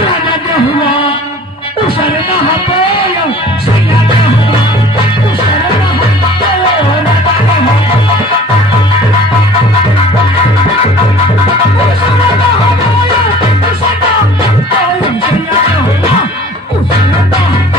राजा जो हुआ उसर न हटो सैया जो हुआ उसर न हटो राजा जो हुआ उसर न हटो सैया जो हुआ उसर न हटो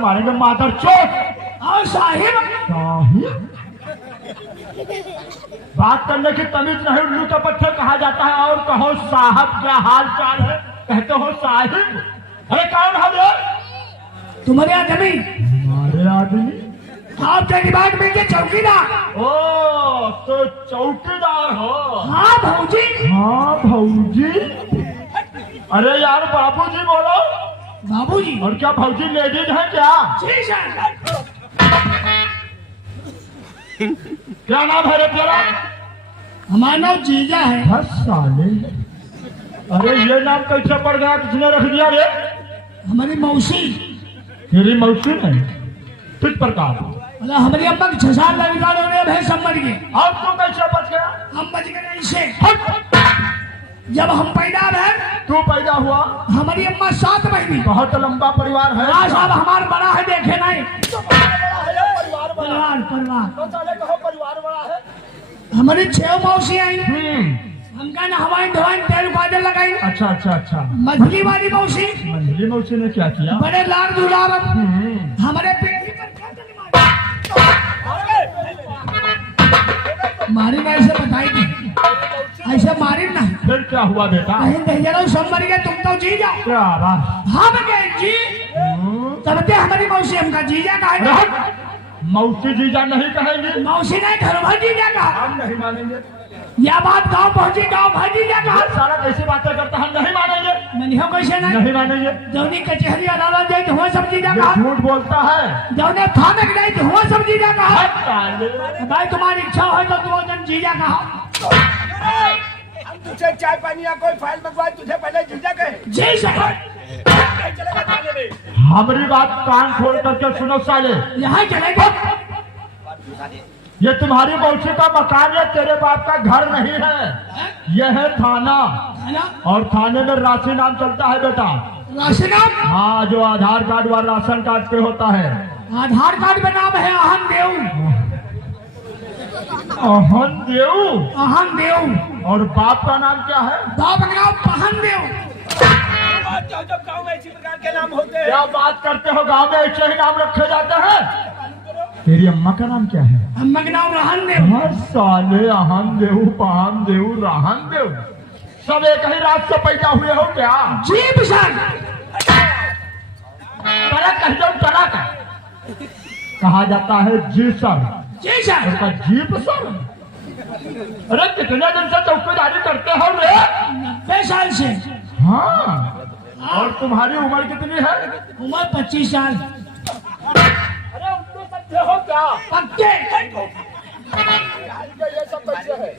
मारेंगे मादर चोट। और साहिब बात करने की तमीज नहीं, उल्लू का पत्थर कहा जाता है। और कहो साहब क्या हाल चाल है, कहते हो साहिब। अरे कौन है रे? तुम्हारे आदमी हमारे आदमी आपके दिमाग में ये चौकीदार। ओ तो चौकीदार हो? हाँ भौजी। हाँ भौजी। अरे यार बाबूजी बोलो। बाबूजी। और क्या भौजी लेडीज है क्या? जी सर। क्या नाम है रे तेरा? हमारा नाम जीजा है। बस साले, अरे ये नाम कैसे पड़ गया, किसने रख दिया रे? हमारी मौसी। तेरी मौसी नहीं, किस प्रकार? मतलब हमारी अम्मा के 6 साल लड़का लोग सब मर गए। अब तो कैसे बच गया? हम बच गए इनसे। जब हम पैदा भर तू पैदा हुआ, हमारी अम्मा 7 महीने। बहुत लंबा परिवार है। हाँ साहब हमारा बड़ा है, देखे नहीं। परिवार परिवार परिवार तो चले कहो परिवार बड़ा है। हमारी 6 मौसी आई। हमका नहवाइन धोवाइन तेल उपादन लगाई। अच्छा अच्छा अच्छा। मछली वाली मौसी। मंझली मौसी ने क्या किया? बड़े लाल दुलारत हमारे पेटी पर मारी मैं ऐसे बताई थी, ऐसे मारी ना। फिर क्या हुआ बेटा? कहीं नहीं सब मर गए, तुम तो जी जाओ। क्या बात? हम गए जी तबते हमारी मौसी हमका जीजा कहा। मौसी जीजा नहीं कहेंगे। मौसी ने घर भर जीजा कहा। हम नहीं मानेंगे। यह बात गाँव पहुंची, गाँव भर जीजा कहा। सारा कैसी बातें करता, हम नहीं मानेंगे। नहीं हो कैसे नहीं मानेंगे। जौनी कचहरी अदालत जाए तो हुआ सब जीजा कहा। झूठ बोलता है। जौने थाने के गए तो हुआ सब जीजा कहा। साले। भाई तुम्हारी इच्छा हो तो तुम जन जीजा कहा। हम तुझे चाय पानी या कोई फाइल मंगवाए, तुझे पहले जीजा कहे। जी सर। चलेगा थाने में। हमारी बात कान खोल करके सुनो साले। यहाँ चलेगा। ये तुम्हारी मौसी का मकान है, तेरे बाप का घर नहीं है। यह है थाना, है ना? और थाने में राशि नाम चलता है बेटा। राशन हाँ, जो आधार कार्ड व राशन कार्ड पे होता है। आधार कार्ड में नाम है आहन देव। अहन देव। आहन देव। और बाप का नाम क्या है? बाप का नाम पहन देव। जब गाँव में इसी प्रकार के नाम होते हैं। क्या बात करते हो, गांव में ऐसे ही नाम रखे जाते हैं। तेरी अम्मा का नाम क्या है? अम्मा का नाम रहन देव। हाँ साले, अहन देव, पहन देव, रहन देव, सब एक ही रात से पैदा हुए हो क्या? जी सर। चला कहा जाता है जी सर। जी सर। उसका जीप सर। अरे कितने दिन से चौकीदारी करते हो रे? 90 साल से। हाँ। और तुम्हारी उम्र कितनी है? उम्र 25 साल। अरे उनको समझे हो क्या? पक्के। ये सब पैसे है,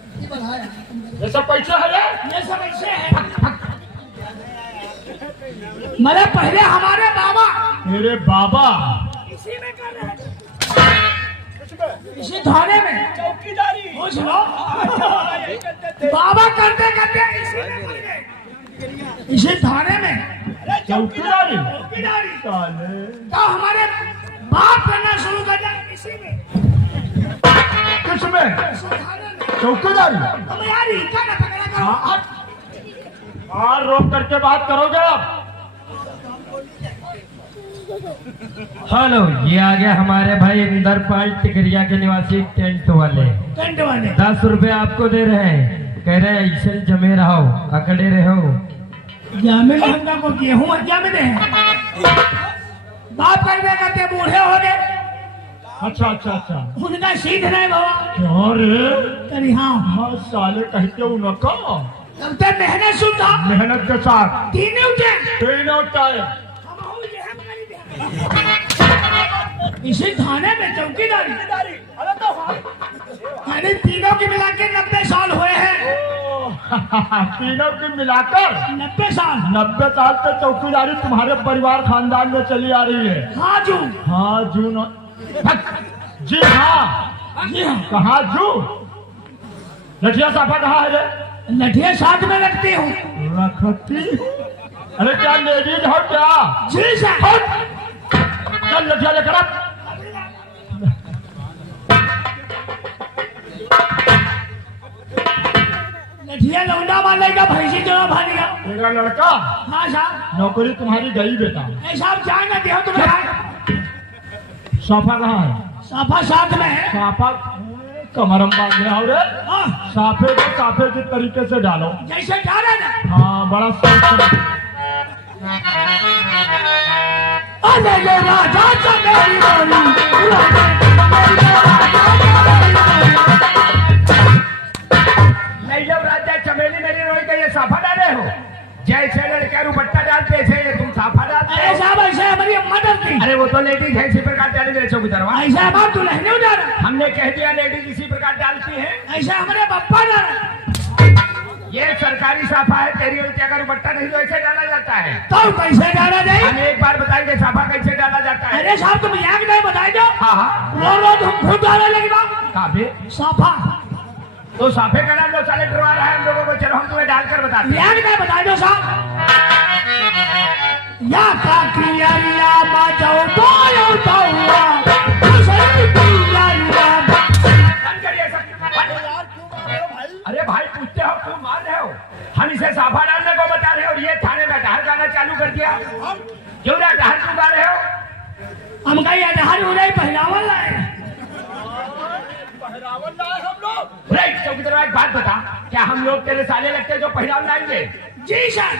ये सब पैसे है रे? ये सब ऐसे है। मेरे पहले हमारे बाबा मेरे बाबा इसी में कर रहे थे। इसी थाने में चौकीदारी। पूछ लो। बाबा करते करते इसी में मर गए। इसी थाने में चौकीदारी। चौकीदारी साले। तो हमारे बाप करना शुरू कर दिया इसी में। किसमें? इसी थाने में। चौकीदारी। अब यार इनका ना पकड़ा करो। और रोक करके बात करोगे आप? हेलो, ये आ गया हमारे भाई इंदर पाल टिकरिया के निवासी टेंट वाले। टेंट वाले 10 रुपए आपको दे रहे हैं, कह रहे हैं ऐसे जमे रहो, अकड़े रहो। जामिन हमका को गेहूं जामिन है। बाप कर दे करते बूढ़े हो गए। अच्छा अच्छा अच्छा। उनका सीध नहीं बाबा। क्या रे? करी हाँ हाँ साले, कहते हो न का तब तक मेहनत सुनता मेहनत के साथ तीन उठे। तीनों टाइम। इसी थाने में चौकीदारी। अरे तो हाँ, की मिला के 90 साल हुए हैं। तीनों की मिलाकर 90 साल। 90 साल से चौकीदारी तुम्हारे परिवार खानदान में चली आ रही है। हाँ जू। हाँ जू न... जी हाँ जी हाँ। कहाँ जू? लठिया साफा कहाँ है रे? लठिया साथ में रखती हूँ। रखती? अरे क्या लेडीज हो क्या? जी सर। चल लठिया लेकर आ। लठिया लौंडा वाले का भैंसी जोड़ा भानेगा। तेरा लड़का हाँ साहब। नौकरी तुम्हारी गई बेटा। ऐसा आप जाएंगे दियो तुम्हें। साफा कहाँ है? साफा साथ में है। साफा कमरम बांध गया हो रे। हाँ। साफे को साफे के तरीके से डालो। जैसे डाला ना। हाँ बड़ा सोच। अरे ये राजा चमेली वाली। नहीं जब राजा चमेली मेरी रोई का ये साफा डाले हो, जैसे लड़के रुपट्टा डालते थे ये तुम साफा डालते अरे हो। साहब ऐसे हमारी अम्मा डरती। अरे वो तो लेडीज है, इसी प्रकार डाली मेरे चौकीदारवा। ऐसा हमारे दुल्हन ने डाला। हमने कह दिया लेडीज इसी प्रकार डालती है। ऐसा हमारे पप्पा डाला। ये सरकारी साफा है, तेरी उल्टी अगर दुपट्टा नहीं तो ऐसे डाला जाता है। तो कैसे डाला जाए? हम एक बार बताएंगे साफा कैसे डाला जाता है। अरे साहब तुम याद नहीं बताए दो। हाँ हाँ रोज हम खुद डालने लगे ना काफी साफा। तो साफे का नाम लो साले डरवा रहा है हम लोगों को। चलो हम तुम्हें डालकर बताते हैं। याद नहीं बताए दो साहब। या काकिया या बाजाओ बोलो ताऊआ दूसरी पिया या। बंद करिए सब। अरे भाई पूछते हो क्यों मार रहे हो? हम इसे साफा डालने को बता रहे हो और ये थाने में डहर गाना चालू कर दिया। क्यों ना डहर क्यों गा रहे हो? हम कहीं आधार हो रही पहनावन लाए। चौकीदार एक बात बता, क्या हम लोग तेरे साले लगते जो पहनाव लाएंगे? जी सर।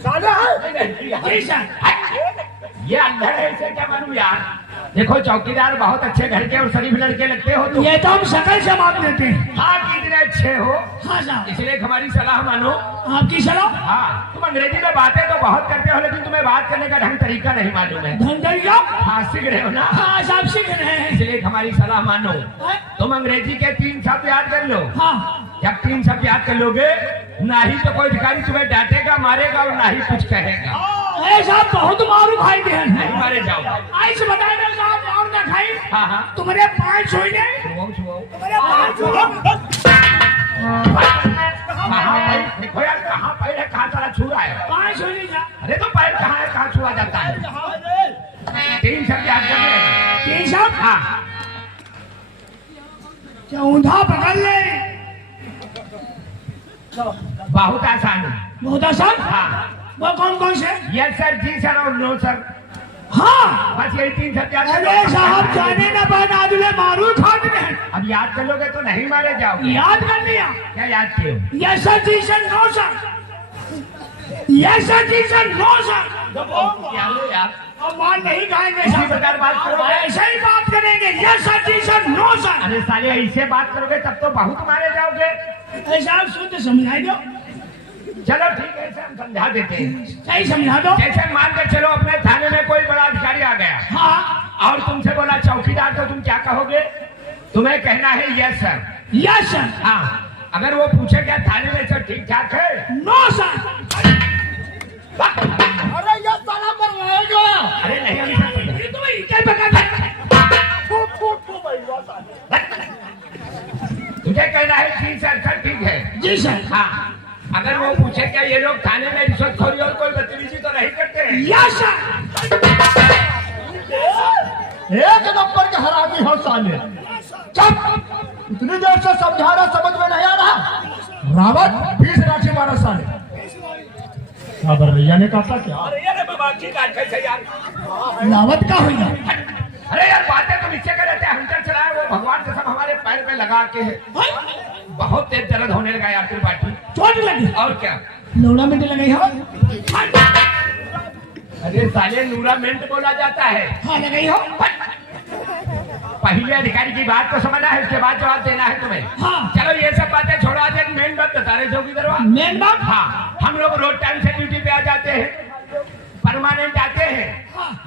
साले हैं? जी सर। ये अंधर है, इसे क्या मालूम यार। देखो चौकीदार बहुत अच्छे घर के और शरीफ लड़के लगते हो तुम। ये तो हम शकल से बात देते हैं। हाँ कितने अच्छे हो, हाँ साहब। इसलिए हमारी सलाह मानो। आपकी सलाह? हाँ तुम अंग्रेजी में बातें तो बहुत करते हो लेकिन तुम्हें बात करने का ढंग तरीका नहीं मालूम है। धंधरिया? हाँ सीख रहे हो ना। हाँ साहब सीख रहे हैं। इसलिए हमारी सलाह मानो। हाँ? तुम अंग्रेजी के 3 शब्द याद कर लो। हाँ। जब 3 शब्द याद कर लोगे ना ही तो कोई अधिकारी तुम्हें डांटेगा मारेगा और ना ही कुछ कहेगा। अरे साहब बहुत मारू खाई दे। नहीं मारे जाओ। ऐसे बताए ना साहब और ना खाई। हाँ हाँ तुम्हारे 5 सोई ने। छुओ छुओ। तुम्हारे 5 कहाँ पैर? देखो यार कहाँ पैर है, कहाँ सारा छू रहा है। 5 सोई नहीं जा। अरे तो पैर कहाँ है, कहाँ छुआ जाता है? 3 शब्द याद कर ले। 3 शब्द? हाँ चौधा पकड़ ले। बहुत आसान है। बहुत आसान। हाँ वो कौन कौन से? यस सर, जी सर और नो सर। हाँ। बस यही 3 शब्द याद कर लो। अरे साहब जाने ना बाद आदुले मारू खाते हैं। अब याद कर लोगे तो नहीं मारे जाओगे। याद कर लिया? क्या याद किए हो? यस सर, जी sir, no sir. Yes sir, जी सर, नो सर। क्या हो यार? अब बात नहीं खाएंगे इसी साहब। प्रकार बात करोगे? ऐसे ही बात करेंगे। यस सर, जी सर, नो सर। अरे साले ऐसे बात करोगे तब तो बहुत मारे जाओगे। ऐसा आप शुद्ध समझाई दो। चलो ठीक है, इसे हम समझा देते हैं। सही समझा दो। जैसे मान के चलो अपने थाने में कोई बड़ा अधिकारी आ गया हाँ। और तुमसे बोला चौकीदार, तो तुम क्या कहोगे? तुम्हें कहना है यस सर। Yes sir. हाँ अगर वो पूछे क्या थाने में सब ठीक ठाक है? No sir. अरे ये साला मरवाएगा। अरे नहीं अभी तक ये तो इनके पकड़ ले। तुझे कहना है जी सर, सर ठीक है। जी सर। हाँ अगर वो पूछे क्या ये लोग थाने में रिश्वतखोरी और कोई बदतमीजी तो नहीं करते हैं? Yes sir. एक नंबर के हरामी हो साले। चुप! इतनी देर से समझा रहा, समझ में नहीं आ रहा। रावत 20 राशि मारा साले। खबर भैया ने कहा क्या? अरे यार बाबा की बात कैसे यार? लावत का हुई? अरे यार बातें तो नीचे कर रहते हैं, हंटर चलाए वो भगवान के सब हमारे पैर पे लगा के है। बहुत तेज दर्द होने लगा यार तेरी बाटी। चोट लगी? और क्या? नौड़ा मिनट लगी हो? अरे साले नूरामेंट बोला जाता है। हाँ लगी हो? पहले अधिकारी की बात को समझना है, उसके बाद जवाब देना है तुम्हें। हाँ। चलो ये सब बातें छोड़ो, आज एक मेन बात बता रहे चौकीदार। मेन बात? हाँ हम लोग रोज टाइम से ड्यूटी पे आ जाते हैं परमानेंट आते हैं,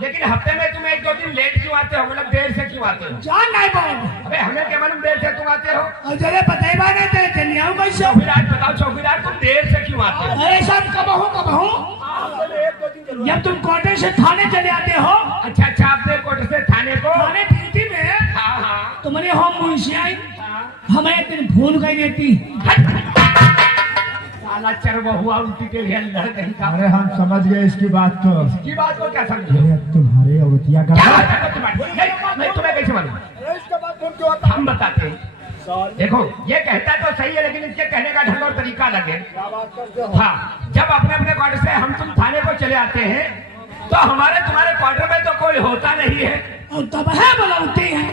लेकिन हफ्ते में तुम 1-2 दिन लेट क्यों आते हो? मतलब देर से क्यों आते हो? जान नहीं पाओ अबे हमें क्या मालूम देर से तुम आते हो? और जरे बताई बात है चलिए आऊँ कैसे? चौकीदार बताओ, चौकीदार तुम देर से क्यों आते हो? अरे सब कब हूँ जब तुम कोटे से थाने चले आते हो, अच्छा अच्छा, आपने कोर्ट से थाने को? थाने ड्यूटी में हाँ हाँ तुम्हारे होम मुंशी आई, हमें एक दिन फोन कर देती। साला चरवा हुआ उल्टी के लिए लड़ कहीं का। अरे हम समझ गए इसकी बात तो। की बात को क्या समझे? अरे तुम्हारे औरतिया का क्या बात है तुम्हारी? नहीं तुम्हें कैसे मालूम? हम बताते हैं। देखो ये कहता तो सही है, लेकिन इसके कहने का ढंग और तरीका अलग है। हाँ, जब अपने अपने क्वार्टर से हम तुम थाने को चले आते हैं तो हमारे तुम्हारे क्वार्टर में तो कोई होता नहीं है, और तब है बुलाती है।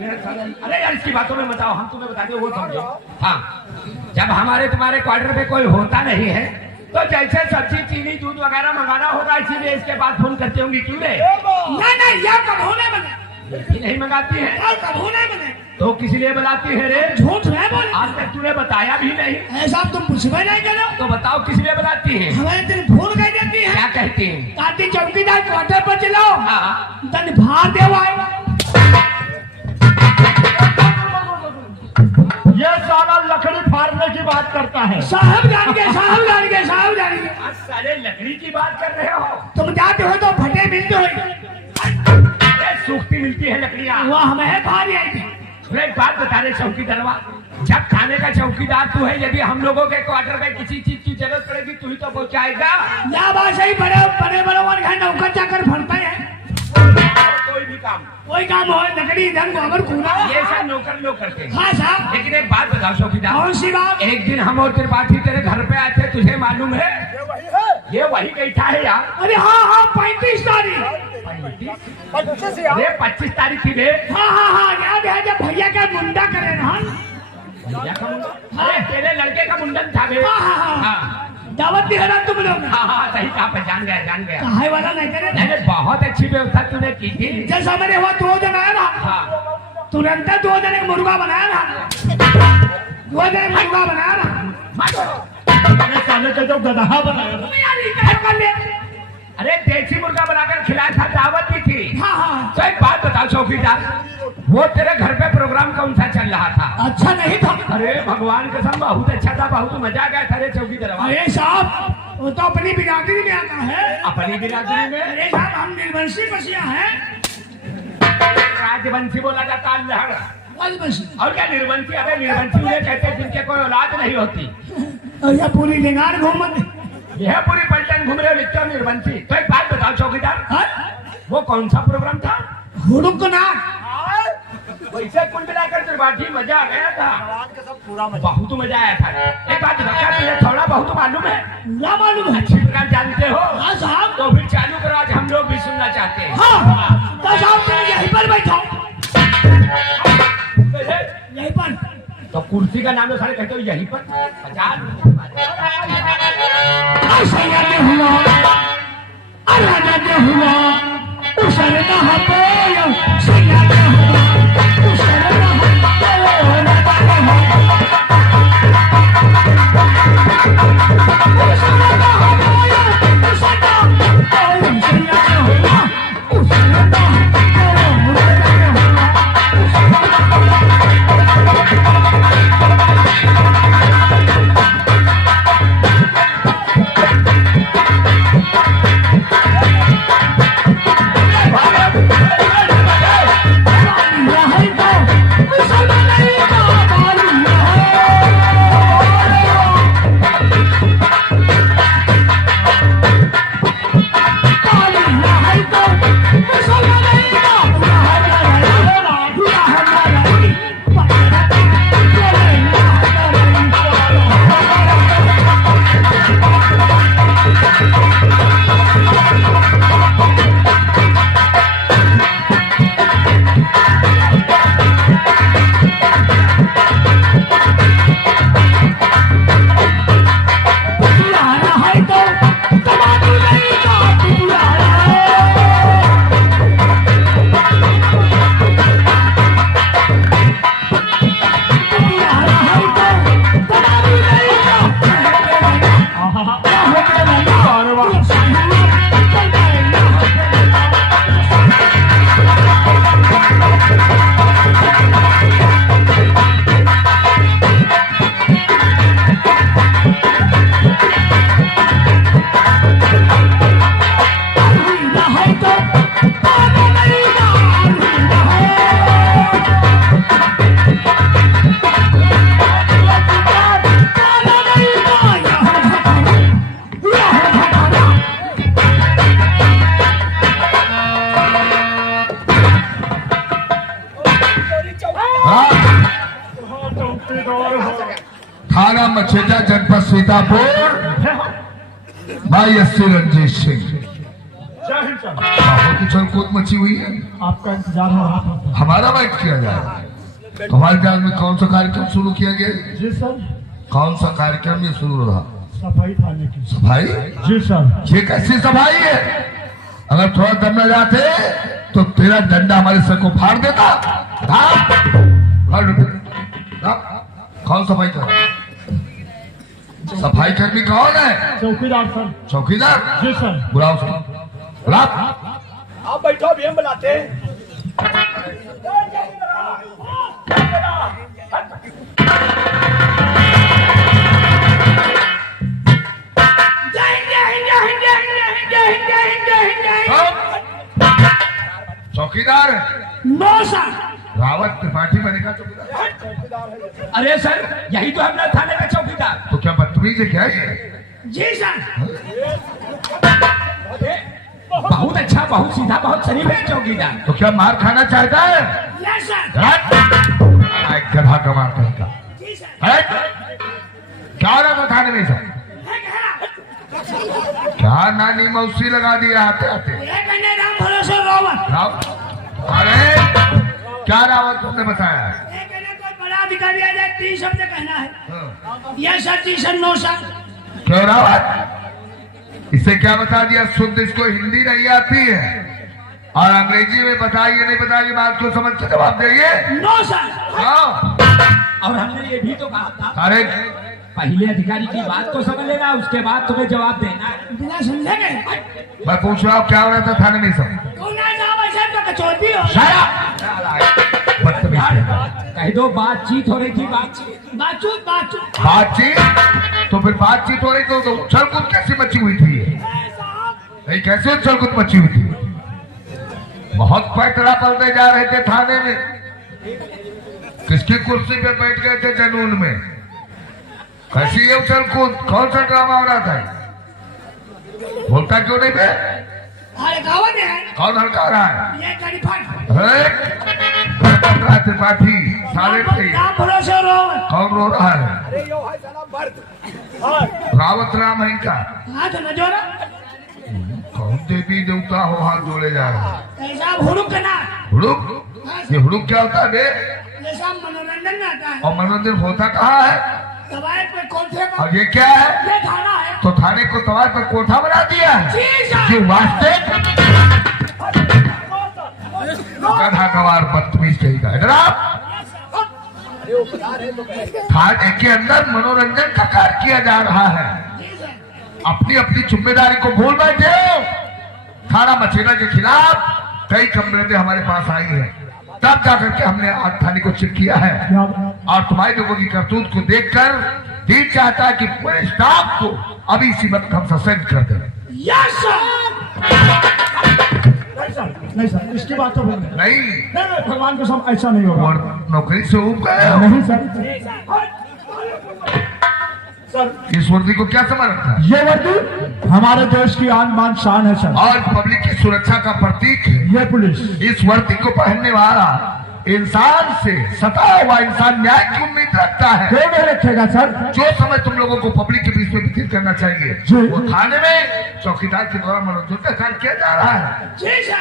अरे यार इसकी बातों में बताओ, हम तुम्हें बताते वो समझो। हाँ, जब हमारे तुम्हारे क्वार्टर में कोई होता नहीं है तो जैसे सब्जी चीनी दूध वगैरह मंगाना होगा, इसीलिए इसके बाद फोन करते होंगे। क्यों रे? नहीं यार कब होने बने, नहीं मंगाती है यार कब होने बने, तो किस लिए बुलाती है रे? झूठ है बोले। आज तक तूने बताया भी नहीं, ऐसा तुम पूछबे नहीं करो। तो बताओ किस लिए बुलाती है? हमें दिन फोन कर देती है, क्या कहती है? ताकि चौकीदार क्वार्टर पर चलो, हाँ तन भार देवाए। ये साला लकड़ी फाड़ने की बात करता है। साहब जान के साहब जान के साहब जान के आज साले लकड़ी की बात कर रहे हो? तुम जाते हो तो फटे मिलते हो, अरे सूखती मिलती है लकड़ियाँ। वो हमें भारी आई थी। अरे एक बात बता रहे चौकीदारवा, जब थाने का चौकीदार तू है, यदि हम लोगों के क्वार्टर में किसी चीज की जरूरत पड़ेगी तू ही तो पहुँचाएगा। या बात सही, बड़े बड़े बड़े घर नौकर चाकर फरता है, कोई भी काम, कोई काम हो लकड़ी धन गोबर कूड़ा। ये सब नौकर लोग करते हैं। हाँ साहब, लेकिन एक बात बताओ चौकीदार, कौन सी बात? एक दिन हम और त्रिपाठी तेरे घर पे आए थे, तुझे मालूम है? ये वही बैठा है यार। अरे हाँ 35 तारीख। अरे 25 तारीख थी रे। हाँ याद है जब भैया का मुंडा करे ना। भैया का मुंडन? अरे तेरे लड़के का मुंडन था बे। हाँ दावत दी है ना तुम लोग। हाँ सही कहा, पहचान गया, जान गया। कहाई वाला नहीं करे। नहीं बहुत अच्छी व्यवस्था तूने की थी। जैसा मैंने हुआ 2 दिन आया ना, हाँ तुरंत 2 दिन एक मुर्गा बनाया ना, 2 दिन मुर्गा बनाया ना। मैंने साले का जो गधा बनाया ना। कर ले। अरे देसी मुर्गा बनाकर खिलाया था, दावत भी थी। हाँ तो एक बात बताओ चौकीदार, वो तेरे घर पे प्रोग्राम कौन सा चल रहा था? अच्छा नहीं था। अरे भगवान कसम बहुत अच्छा था, बहुत मजा आ गया था रे चौकीदार। अरे साहब वो तो अपनी बिरादरी में आता है। अपनी बिरादरी में? अरे साहब हम निर्वंशी बसिया है। राजवंशी बोला जाता है लहर। राजवंशी और क्या निर्वंशी? अबे निर्वंशी उन्हें कहते हैं जिनके कोई औलाद नहीं होती। और यह पूरी लिंगार घूमत। यह पूरी पलटन घूम रहे हो, लिखते हो निर्वंशी। तो एक बात बताओ चौकीदार, वो कौन सा प्रोग्राम था? हुड़ुक ना वैसे कुल मिलाकर त्रिपाठी मजा आ गया था, बहुत मजा आया था। एक बात बता, तुझे थोड़ा बहुत मालूम है? ना मालूम है। अच्छी प्रकार जानते हो? हाँ साहब। तो फिर चालू करो, आज हम लोग भी सुनना चाहते हैं। हाँ तो साहब तुम यहीं पर बैठो, यहीं पर। तो कुर्सी का नाम तो सारे कहते हो यहीं पर। 50 सैया ने हुआ राजा ने हुआ उसर न हो सैया ने हुआ उसर न हो थाना मछेटा, जनपद सीतापुर, भाई अस्सी रंजीत सिंह। जय हिंद सर। बहुत उछल कूद मची हुई है, आपका इंतजार हो रहा था। हमारा बाइक किया जाए। हमारे ख्याल में कौन सा कार्यक्रम शुरू किया गया? जी सर। कौन सा कार्यक्रम ये शुरू रहा? सफाई थाने की। सफाई? जी सर। ये कैसी सफाई है? अगर थोड़ा दम न जाते तो तेरा डंडा हमारे सर को फाड़ देता। कौन सफाई कर? सफाई कर्मी कौन है? चौकीदार सर। चौकीदार? जी सर। बुलाओ सर, बुलाओ। आप बैठो, अभी हम बुलाते। चौकीदार नो सर। रावत त्रिपाठी बनेगा चौकीदार? अरे सर, यही तो हमने थाने का चौकीदार। तो क्या बदतमीज है क्या ये? जी सर। बहुत अच्छा, बहुत सीधा, बहुत शरीफ है चौकीदार। तो क्या मार खाना चाहता है? Yes sir. गधा का मार करेगा। जी सर। क्या हो रहा था थाने में सर? क्या नानी मौसी लगा दिया आते आते? राम भरोसे रावत। अरे क्या रावत तुमने बताया? कोई बड़ा अधिकारी आ जाए 3 शब्द कहना है। हाँ। Yes sir. जी सर। No sir. क्यों रावत? इसे क्या बता दिया? शुद्ध इसको हिंदी नहीं आती है और अंग्रेजी में बताइए, नहीं बताइए, बात को समझ के जवाब देंगे। No sir. हाँ। और हमने ये भी तो कहा था, अरे पहले अधिकारी की बात को समझ लेना, उसके बाद तुम्हें जवाब देना है। बिना समझे गए। मैं पूछ रहा हूँ क्या हो रहा था थाने में सब? कौन है साहब? ऐसा तो कचौती हो। कह दो बातचीत हो रही थी, बातचीत। बातचीत। बातचीत? तो फिर बातचीत हो रही तो उछल कूद कैसे मची हुई थी? नहीं, कैसे उछल कूद मची हुई थी? बहुत पैतरा पलते जा रहे थे थाने में। किसकी कुर्सी पे बैठ गए थे जनून में? कैसी ये उछल कूद? कौन सा ड्रामा हो रहा था? बोलता क्यों नहीं बे? हड़कावत है। कौन हड़का रहा है? ये गरीफन। त्रिपाठी साले थे। राम भरोसे रावत। कौन रो रहा है? रावत राम है इनका। हाथ न जोड़ा। कौन देवी देवता हो हाथ जोड़े जा रहे हैं? ऐसा हुड़ुक ना। हुड़ुक? ये हुड़ुक क्या होता है बे? ये सब मनोरंजन में आता है। और मनोरंजन होता कहाँ है? दवाई पे कौन से का? और ये क्या है? ये थाना है। तो थाने को तवार पर कोठा बना दिया है? जी सर। क्यों वास्ते? गधा गवार बदतमीज कहेगा। इधर आप। थाने के अंदर मनोरंजन का कार्य किया जा रहा है। अपनी अपनी जिम्मेदारी को भूल बैठे हो। थाना मछेरा के खिलाफ कई कंप्लेंटें हमारे पास आई हैं, तब जाकर के हमने आज थाने को चेक किया है और तुम्हारे लोगों की करतूत को देखकर दिल चाहता है कि पूरे स्टाफ को अभी इसी वक्त हम सस्पेंड कर दें। Yes sir. नहीं सर, इसकी बात तो नहीं। नहीं, भगवान को सब ऐसा नहीं होगा। और नौकरी से ऊब गए हो। नहीं सर। सर, इस वर्दी को क्या समझ रखा है? ये वर्दी हमारे देश की आन बान शान है सर। और पब्लिक की सुरक्षा का प्रतीक है। ये पुलिस। इस वर्दी को पहनने वाला इंसान से सता हुआ इंसान न्याय की उम्मीद रखता है। क्यों नहीं रखेगा सर? जो समय तुम लोगों को पब्लिक के बीच में व्यतीत करना चाहिए, जी। वो थाने में चौकीदार के द्वारा मनोरंजन का कार्य किया जा रहा है। जी सर।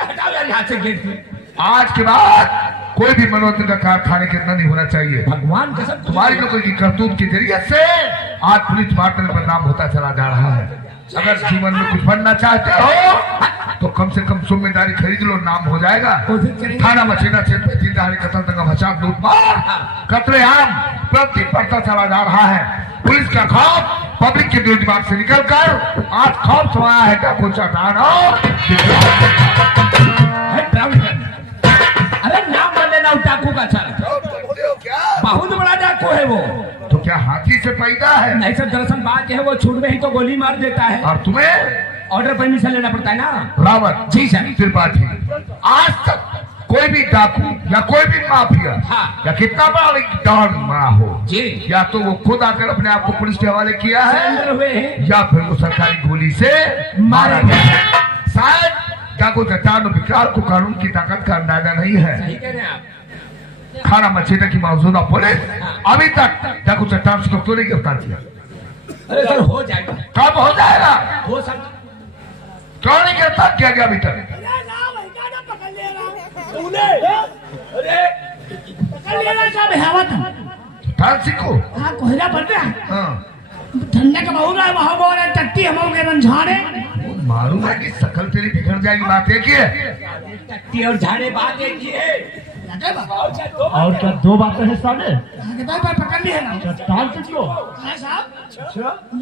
हटाओ यार यहाँ से गेट से। आज के बाद कोई भी मनोरंजन का कार्य थाने के अंदर नहीं होना चाहिए। भगवान कसम तुम्हारी लोगों की करतूत के जरिए से आज पुलिस डिपार्टमेंट में बदनाम होता चला जा रहा है। अगर जीवन में कुछ बनना चाहते हो तो कम से कम जिम्मेदारी खरीद लो, नाम हो जाएगा। थाना मछेरा क्षेत्र में दिन दहाड़े कत्ल तक बचाव लूटमार कतलेआम प्रति बढ़ता चला जा रहा है। पुलिस का खौफ पब्लिक के दिल दिमाग से निकलकर आज खौफ समाया है डाकू चटानो। अरे नाम बदले ना डाकू का चल, बहुत बड़ा डाकू है वो। तो क्या हाथी से पैदा है? नहीं सर, दरअसल बात है वो छूट में ही तो गोली मार देता है और तुम्हें ऑर्डर परमिशन लेना पड़ता है ना। रावत जी सर। त्रिपाठी, आज तक कोई भी डाकू या कोई भी माफिया हाँ। या कितना बड़ा डॉन बना हो जी, या तो वो खुद आकर अपने आप को पुलिस के हवाले किया है सरेंडर हुए हैं या फिर वो सरकारी गोली से मारा गया है। शायद डाकू चट्टान और विकराल को कानून की ताकत का अंदाजा नहीं है। सही कह रहे हैं आप। थाना मछेटा की मौजूदा पुलिस अभी तक डाकू चट्टान को क्यों नहीं गिरफ्तार किया? अरे सर हो जाएगा, कब हो जाएगा? हो सकता। क्यों नहीं गिरफ्तार किया गया अभी तक? चट्टान सिंह को हाँ कोहरा पड़ता है हाँ ठंडा का बहु है वहाँ बोल रहे टट्टी हम के रंझाड़े मालूम है कि शकल तेरी बिगड़ जाएगी। बात एक ही है। टट्टी और झाड़े बात एक ही है। और क्या दो बातें हैं साले? पकड़ लिए ना चट्टान सिंह को हाँ साहब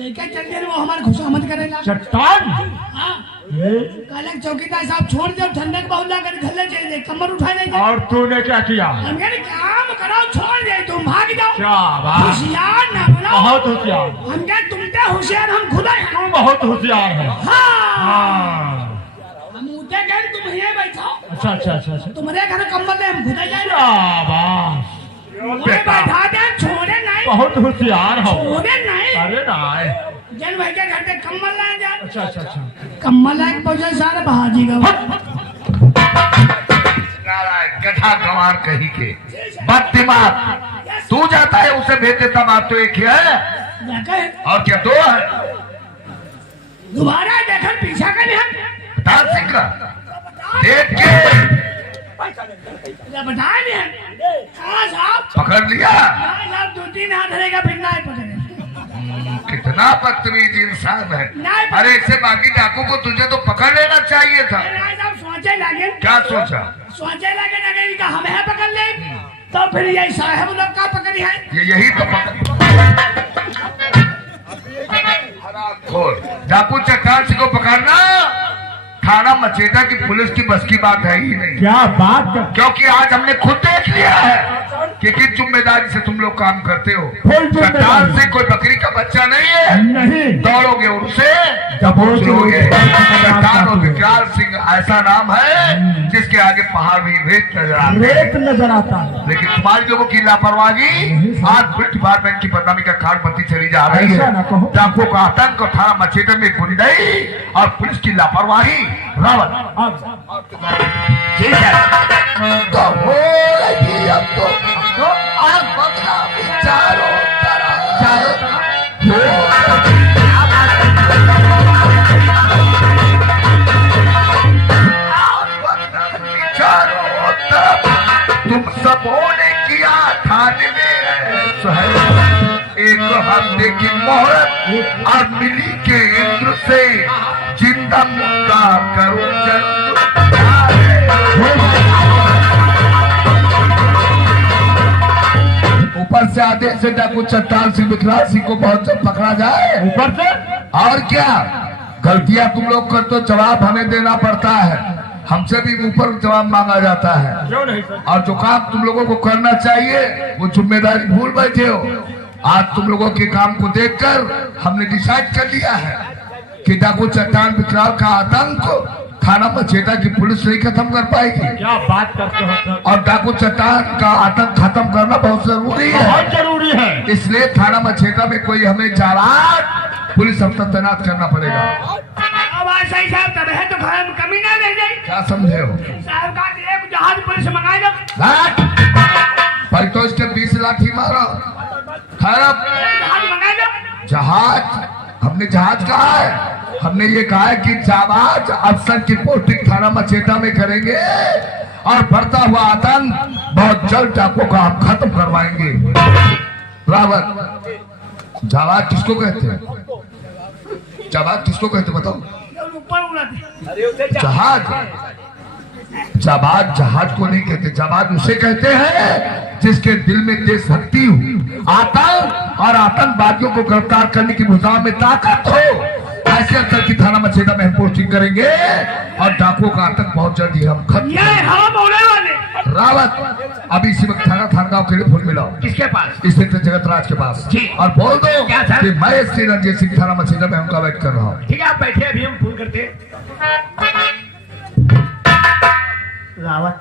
लेकर चल दिए वो हमारे खुशामद करेगा चट्टान हाँ ये कल चौकीदार साहब छोड़ दो ठंडक बहुत ला कर घर ले जाइए कमर उठा ले और तूने क्या किया? हम कहते काम करो छोड़ दे तुम भाग जाओ क्या बात, होशियार ना बनो बहुत होशियार। हम क्या तुम क्या होशियार हम खुदा हैं तू बहुत होशियार है। हाँ हाँ हम उठे गए तुम यहीं बैठो अच्छा अच्छा अच्छा अच्छा तुम्हारे घर कम्बल है हम खुदा जाए शाबाश, बैठा दे छोड़े नहीं बहुत होशियार हो। छोड़े नहीं अरे नाय जन भाई के घर पे कम्बल लाए जा अच्छा अच्छा अच्छा कम्बल लाए पहुंचे सारे बहाजी का गधा गंवार कही के बद दिमाग। तू जाता है उसे भेज देता। बात तो एक ही है और क्या दो है? दोबारा देखो पीछा का नहीं चट्टान सिंह का देख के बता नहीं हाँ साहब पकड़ लिया। हाँ साहब 2-3 हाथ रहेगा फिर ना पकड़े कितना बदतमीज इंसान है। नहीं अरे इससे बाकी डाकू को तुझे तो पकड़ लेना चाहिए था। साहब सोचे लगे क्या सोचा? सोचे लगे ना कि हम है पकड़ ले तो फिर यही साहब लोग का पकड़ी है ये यही तो खोल डाकू चट्टान सिंह को पकड़ना थाना मछेटा की पुलिस की बस की बात है ही नहीं। क्या बात कर क्योंकि आज हमने खुद देख लिया है कि किस जिम्मेदारी से तुम लोग काम करते हो। फुल जिम्मेदारी। चट्टान से कोई बकरी का बच्चा नहीं है। नहीं दौड़ोगे और उसे दबोचोगे। चट्टान और विकराल सिंह ऐसा नाम है जिसके आगे पहाड़ भी रेत नजर आता है। रेत नजर आता है। लेकिन तुम्हारे लोगों की लापरवाही आज पुलिस डिपार्टमेंट की बदनामी का कारण बनती चली जा रही ऐसा है। ना कहो। डाकू का आतंक और थाना मछेटा में गुंडई और पुलिस की लापरवाही रावत ठीक है तो हो लगी अब तो आज बदनाम चारों तरफ तुम सबों ने किया थाने में एक हफ्ते की मोहलत और मिली के इंद्र से जिंदा मुद्दा करो ऊपर से आदेश से डाकू चट्टान सिंह विकराल सिंह को बहुत जल्द पकड़ा जाए। ऊपर से और क्या गलतियां तुम लोग कर तो जवाब हमें देना पड़ता है। हमसे भी ऊपर जवाब मांगा जाता है। क्यों नहीं सर? और जो काम तुम लोगों को करना चाहिए वो जिम्मेदारी भूल बैठे हो। आज तुम लोगों के काम को देखकर हमने डिसाइड कर लिया है कि डाकू चट्टान विकराल का आतंक थाना मछेटा की पुलिस नहीं खत्म कर पाएगी। क्या बात करते हो सर? और डाकू चट्टान का आतंक खत्म करना बहुत जरूरी है। बहुत जरूरी है। इसलिए थाना मछेटा में कोई हमें चालाक पुलिस अफसर तैनात करना पड़ेगा। आवाज सही साहब तब है तो घर में कमी ना रह जाए क्या समझे हो? साहब का एक जहाज पुलिस मंगा लो पर तो इसके 20 लाठी मारो। खैर जहाज मंगा लो जहाज हमने जहाज कहा है। हमने ये कहा है कि जाबाज अफसर की पोस्टिंग थाना मछेटा में करेंगे और बढ़ता हुआ आतंक बहुत जल्द डाकू का हम खत्म करवाएंगे। रावत जाबाज किसको कहते हैं? जाबाज किसको कहते बताओ? ऊपर उड़ाते जहाज जाबाज जहाज को नहीं कहते। जाबाज उसे कहते हैं जिसके दिल में देशभक्ति हो, आतंक और आतंकवादियों को गिरफ्तार करने की मुहिम में ताकत हो। ऐसे अफसर की थाना मछेटा में हम पोस्टिंग करेंगे और डाकुओं का आतंक बहुत जल्दी हम खत्म। ये हम होने वाले रावत अभी इसी वक्त थाना थानगांव के लिए फोन मिला। किसके पास? इंस्पेक्टर जगतराज के पास। और बोल दो क्या सर? कि मैं श्री रंजीत सिंह थाना मछेटा में उनका वेट कर रहा हूँ। ठीक है आप बैठे अभी हम फोन करते हैं। रावत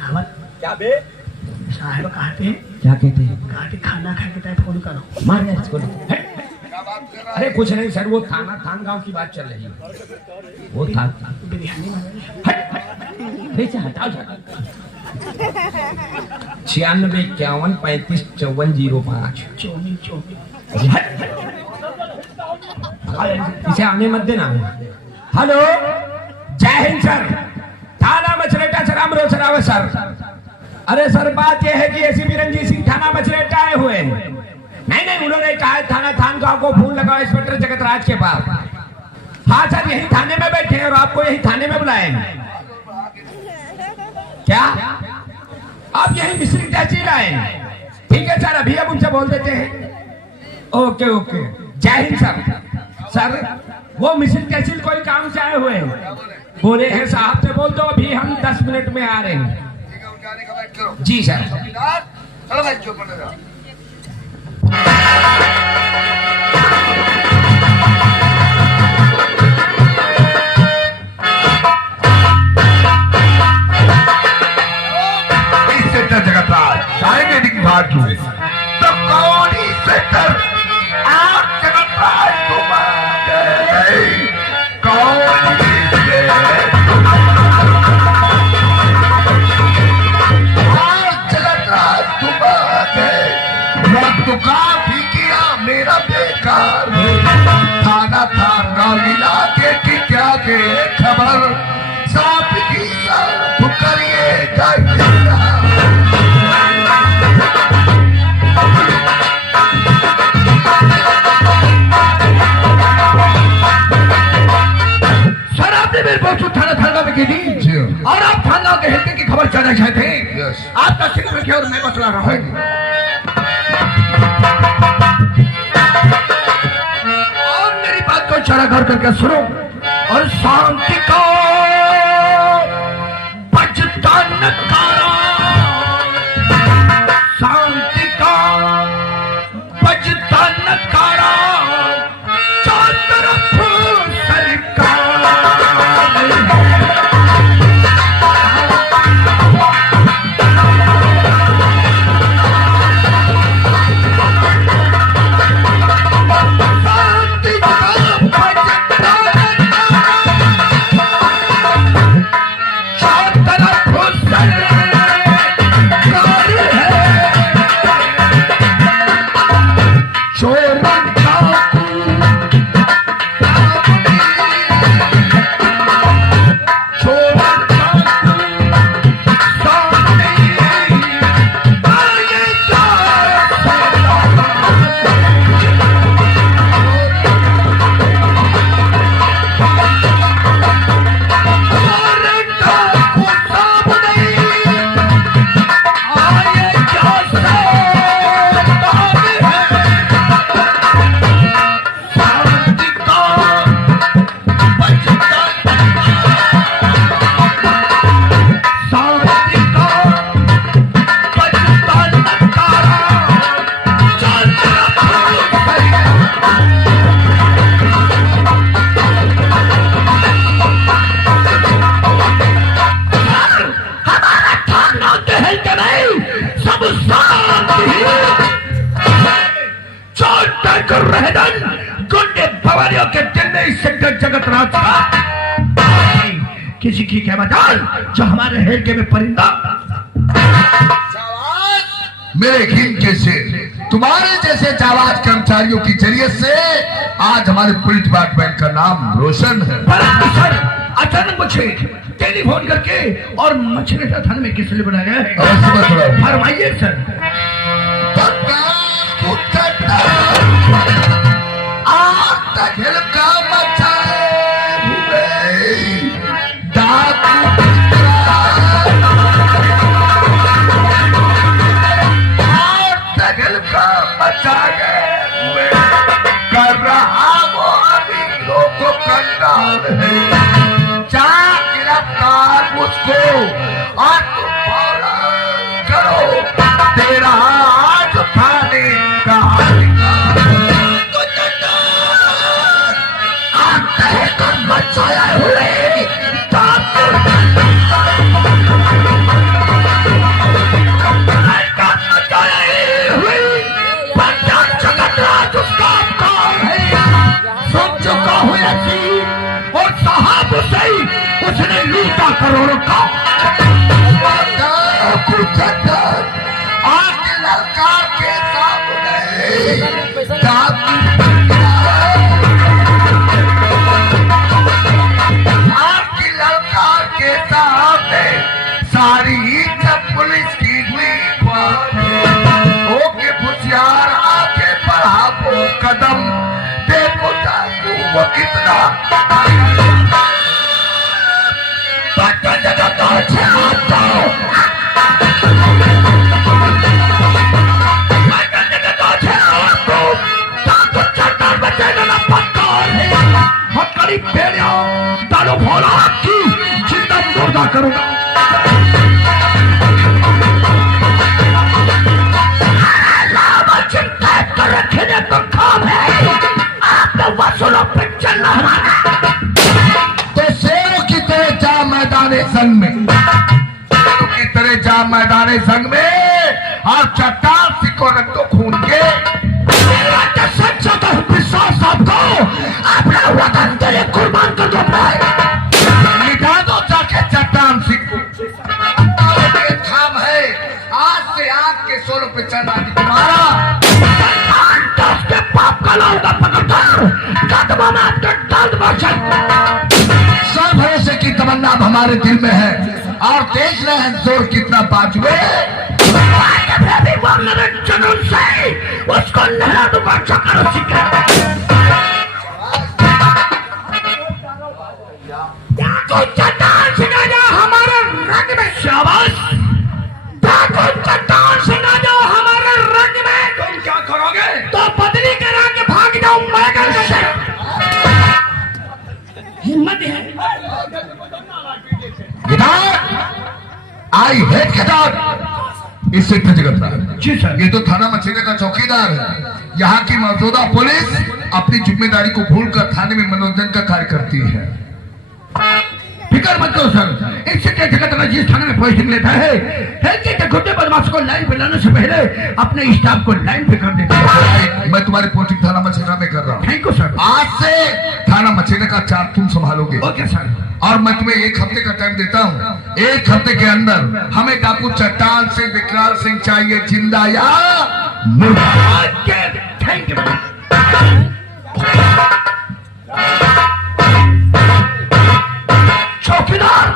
रावत क्या बे? साहब कहते क्या कहते हैं? कहते खाना खा के फोन करो मार इसको। क्या बात कर रहा अरे कुछ नहीं सर, वो थाना थान गांव की बात चल रही है। वो थान हटाओ 9651355405। इसे आने मत देना। हेलो, जय हिंद सर, थाना मछरेटा सर, अमरो सरावत सर। अरे सर बात यह है कि एसीपी रंजीत सिंह थाना मछरेटा आए हुए हैं। नहीं, उन्होंने कहा थाना थान गांव को फोन लगाओ इंस्पेक्टर जगतराज के पास। हाँ सर, यही थाने में बैठे हैं और आपको यही थाने में बुलाए हैं। क्या आप यही मिस्त्री तहसील आए हैं? ठीक है सर, अभी अब उनसे बोल देते हैं। ओके, जय हिंद सर। सर वो मिस्त्री तहसील कोई काम से आए हुए हैं, बोले हैं साहब से बोल दो अभी हम 10 मिनट में आ रहे हैं। ठीक है, उनके आने का वेट करो। जी सर। चलो भाई, चुप बने रहो। जगतराज जाएंगे नहीं बात तो कौन ही सेक्टर आप जगतराज तुम कौन जगतराज तुम वक्त का भी किया मेरा बेकार थाना था गाँव के की क्या के खबर साफ की सब करिए थाना में की थी और आप थाना के हिस्से की खबर चाहना चाहते हैं। आपका सिर्फ रखिए और मैं बतला रहा हूँ। और मेरी बात को चारा घर करके सुनो और शांति का बजता नकारा, शांति का बजता नकारा, चारों तरफ सरकार। किसी की क्या मजाल जो हमारे हेलके में परिंदा। मेरे खींचे से तुम्हारे जैसे जावाज कर्मचारियों की जरिए से आज हमारे पुलिस डिपार्टमेंट का नाम रोशन है। सर अचानक मुझे टेलीफोन करके और मछरेटा थाने में किस लिए बनाया है? फरमाइए सर। कर रहा वो अभी लोगों का नाम है, जा गिरफ्तार मुझको और तुम करो तेरा आज थाने का मचाया हुए जगतराज उसका काम है। चट्टान आके ललकार के सामने आके ललकार के सामने सारी इज्जत पुलिस की हुई ओके पुसियार आके बढ़ाओ कदम देखो चाकू वो कितना करूंगा रखने तो काम है आपने वसूलों पे चलना हमारा तो शेरों की तरह जा मैदान संग में शेरों की तरह जा मैदान संग में और चट्टान सिको रख दो खून के सच्चा तो विश्वास आपको अपना वतन के लिए कुर्बान कर दो निकाल दो जाके चट्टान सिको थाम है आज से आग के सोलों पे चलना तुम्हारा के पाप का लौटा पकड़कर कदमों में आपके दर्द सब भरोसे की तमन्ना अब हमारे दिल में है और देख रहे हैं जोर कितना बाजुए जुनून से उसको लहरा दो कर सीखे तो चट्टान सिखा जाओ हमारे रंग में शाबाश चट्टान सिखा जाओ हमारे रंग में तुम क्या करोगे? तो बदली करा के भाग जाऊं मैं कैसे हिम्मत है आई हेट खिताब इस सेक्टर जगत जी सर ये तो थाना मछली का चौकीदार है यहाँ की मौजूदा पुलिस अपनी जिम्मेदारी को भूलकर थाने में मनोरंजन का कार्य करती है फिक्र मत करो सर इससे क्या जगत जिस थाने में पोस्टिंग लेता है कि गुड्डे बदमाश को लाइन पे लाने से पहले अपने स्टाफ को लाइन पे कर देता है मैं तुम्हारी पोस्टिंग थाना मछेरा में कर रहा हूँ थैंक यू सर आज से थाना मछेरा का चार्ज तुम संभालोगे ओके सर और मैं तुम्हें 1 हफ्ते का टाइम देता हूँ 1 हफ्ते के अंदर हमें डाकू चट्टान सिंह विकराल सिंह चाहिए जिंदा या मुर्दा थैंक यू चौकीदार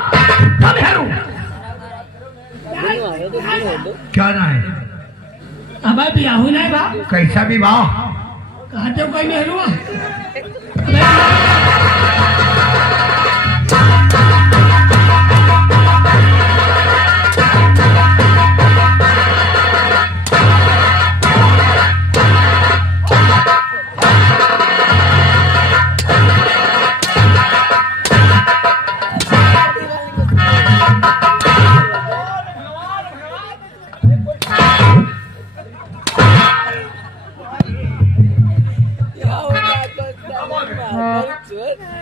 क्या ना है अब बियाहू नहीं बा कैसा विवाह? कहते हो कोई नहीं हुआ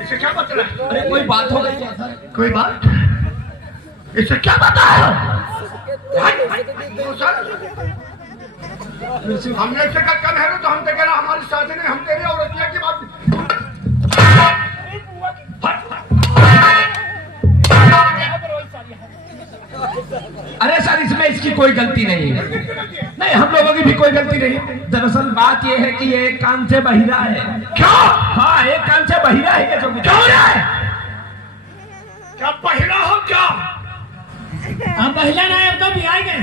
इसे क्या बता? अरे कोई बात हो गई क्या? कोई बात इससे क्या बताया हमने इससे कम है तो हम तो कह रहा हमारी शादी नहीं हम तेरी औरतिया की बात अरे सर इसमें इसकी कोई गलती नहीं है नहीं हम लोगों की भी कोई गलती नहीं है दरअसल बात यह है कि ये एक कान से बहिरा है क्या हाँ एक कान से बहिरा है जो क्या हो रहा है क्या पहिरा हो क्या? हम महिला ना अब तो भी आए गए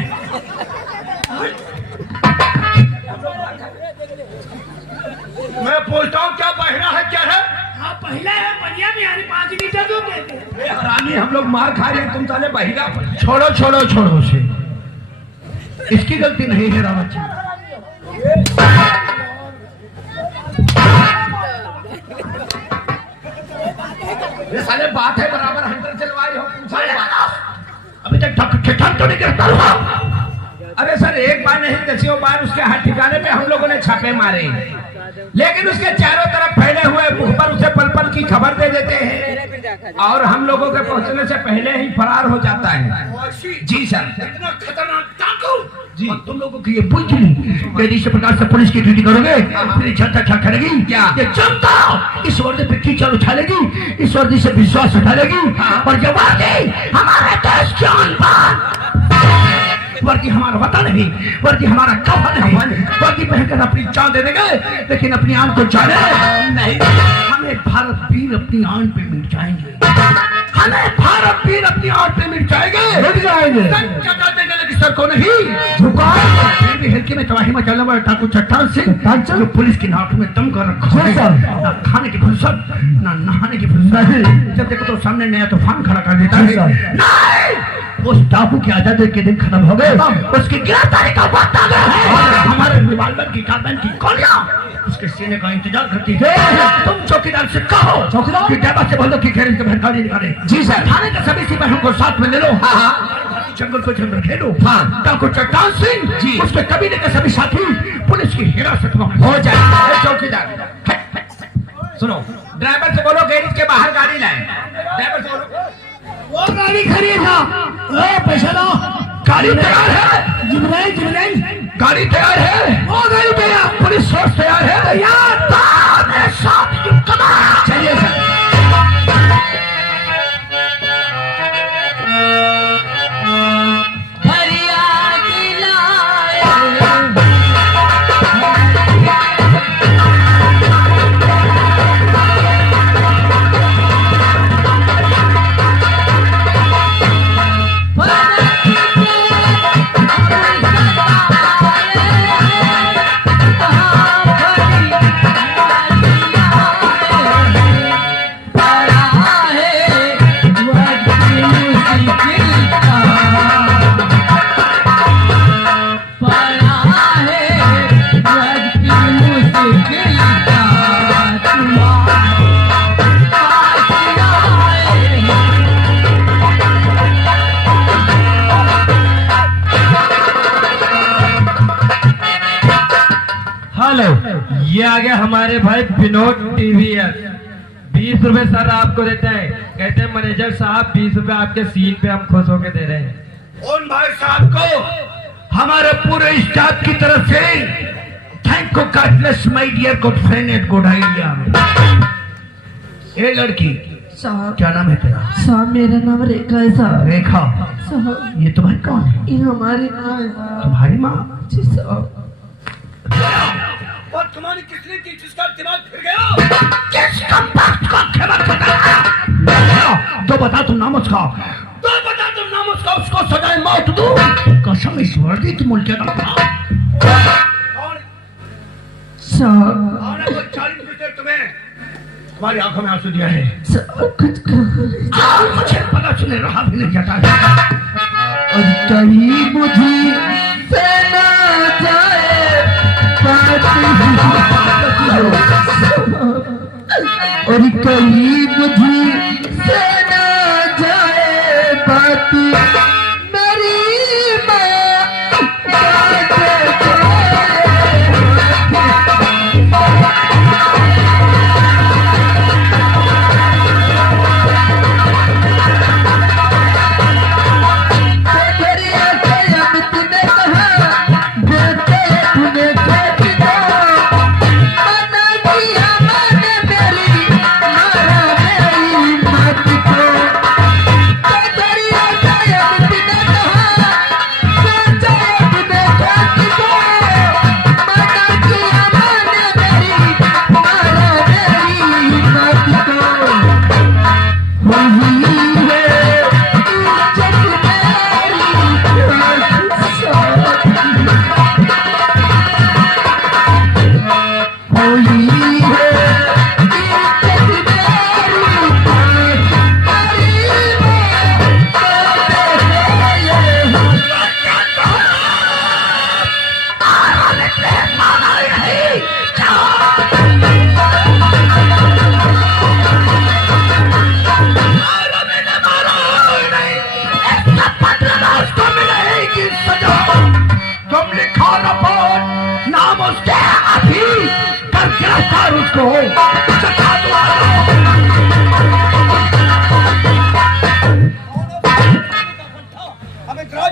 मैं पूछता हूँ क्या बहिरा है क्या है? हाँ पहला है बढ़िया बिहारी 5 लीटर दूध देते हैं। रानी हम लोग मार खा रहे हैं तुम साले बहिरा छोड़ो छोड़ो छोड़ो उसे इसकी गलती नहीं है रावत जी ये साले बात है बराबर हंटर चलवाए हो अभी तक ठिकान तो नहीं गिरफ्तार हुआ अरे सर एक बार नहीं 10 बार उसके हर ठिकाने पे हम लोगों ने छापे मारे लेकिन उसके चारों तरफ फैले हुए मुख पर उसे पल पल की खबर दे देते हैं और हम लोगों के पहुंचने से पहले ही फरार हो जाता है जी सर इतना खतरनाक डाकू जी तुम लोगों की ये पूछनी यदि इस प्रकार से पुलिस की ड्यूटी करोगे फिर जनता क्या करेगी क्या ये जनता इस वर्दी पे कीचड़ उठा लेगी इस वर्दी से विश्वास उठा लेगी और जवाब दे हमारे देश की आन बान वर्दी हमारा वतन है, वर्दी हमारा कफन है, वर्दी पहनकर अपनी जान दे देंगे, लेकिन अपनी आन को जाने नहीं। हमें भारत वीर अपनी आन पे मिट जाएंगे, हमें भारत वीर अपनी आन पे मिट जाएंगे, चटा देंगे लेकिन सर को नहीं झुका। फिर भी हल्के में तबाही मचाने वाला ठाकुर चट्टान सिंह जो पुलिस की नाक में दम कर रखा है, ना खाने की फुर्सत ना नहाने की फुर्सत, जब देखो तो सामने नया तूफान खड़ा कर देता है। नहीं, उस टापू की आजादी के दिन खत्म हो गए, उसकी गिरफ्तारी का वक्त आ गया है। हमारे रिवाल्वर की कार्बाइन की गोलियां उसके सीने का इंतजार करती है। तुम चौकीदार से कहो, चौकीदार की ड्राइवर से बोलो कि घेरे से भटकाने निकाले। जी सर। थाने के सभी सिपाहियों को साथ में ले लो, जंगल को जंगल खेलो। ठाकुर चट्टान सिंह जी उसके कबीले के सभी साथी पुलिस की हिरासत में हो जाए। चौकीदार सुनो, ड्राइवर से बोलो गैरेज के बाहर गाड़ी लाए। ड्राइवर से बोलो वो गाड़ी खड़ी था, पैसा लो। गाड़ी तैयार है, जिब्राइल गाड़ी तैयार है, वो गाड़ी तैयार, पुलिस फोर्स तैयार है। तैयार साथ चलिए सर। ये आ गया हमारे भाई विनोद टीवीएस। 20 रुपए सर आपको देते हैं, कहते हैं मैनेजर साहब 20 रुपए आपके सील पे हम खुश होके दे रहे हैं। उन भाई साहब को हमारे पूरे स्टाफ की तरफ से thank you, god bless my dear good friend and good idea. ये लड़की साहब, क्या नाम है तेरा? साहब मेरा नाम रेखा है साहब। रेखा, साहब ये तुम्हारी कौन है? ये हमारी माँ है साहब। तुम्हारी माँ? जी साहब। बहुत कमानी किसने की जिसका दिमाग फिर गया? किसका बात का खबर पता? तो बता तुम नाम उसका, तो बता तुम नाम उसका, उसको सजाए मौत दो। कसम इस वर्दी की मुल्क का कौन? साहब कौन है वो 40 रुपए तुम्हें? हमारी आंखों में आंसू दिया है। साहब कुछ करो। मुझे पता चले रहा भी नहीं जाता है। और कहीं मुझे से ना जाए और कहीं मुझे से ना जाए बात मेरी माँ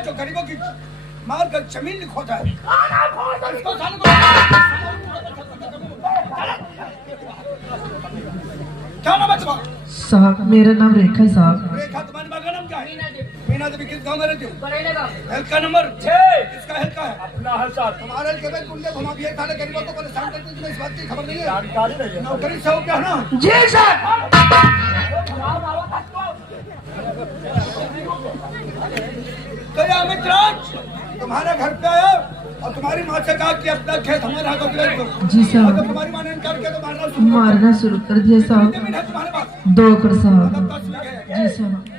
जो गरीबों की मार कर जमीन लिखोता है। क्या नाम है तुम्हारा? साहब मेरा नाम रेखा है साहब। रेखा, तुम्हारी माँ का नाम क्या है? मीना देवी किस गांव में रहती हो? बरेले का हेल्थ का नंबर 6 किसका हेल्थ का है? अपना है साहब। हमारे हेल्थ के बैंक गुंडे घुमा दिए थाने गरीबों को परेशान करते तुम्हें इस बात की खबर नहीं है? जानकारी नहीं है। नौकरी से हो क्या ना? जी सर। तो ये अमित राज तुम्हारे घर पे आया और तुम्हारी माँ से कहा कि अपना खेत हमारे हाथों में दे दो। जी साहब। अगर तुम्हारी माँ ने इनकार किया तो मारना शुरू कर दिया साहब। जमीन है तुम्हारे पास 2 एकड़ साहब। 10 बीघे है। जी साहब।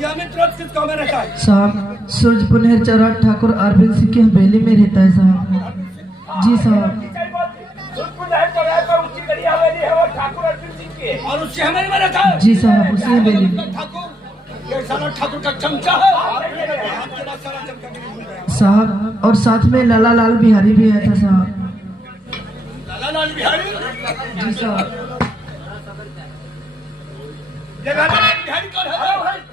ये अमित राज किस गाँव में रहता है? साहब सूरज पुनहर चौरा ठाकुर अरविंद सिंह की हवेली में रहता है साहब। जी साहब। और उससे हमारे में रहता है? जी साहब उसी हवेली में। ठाकुर ये साला ठाकुर का चमचा है। आपके पास सारा चमचा भी नहीं भूल गया। साहब और साथ में लाला लाल बिहारी भी आया था साहब। लाला लाल बिहारी जी साहब। ये लाला लाल बिहारी कौन है?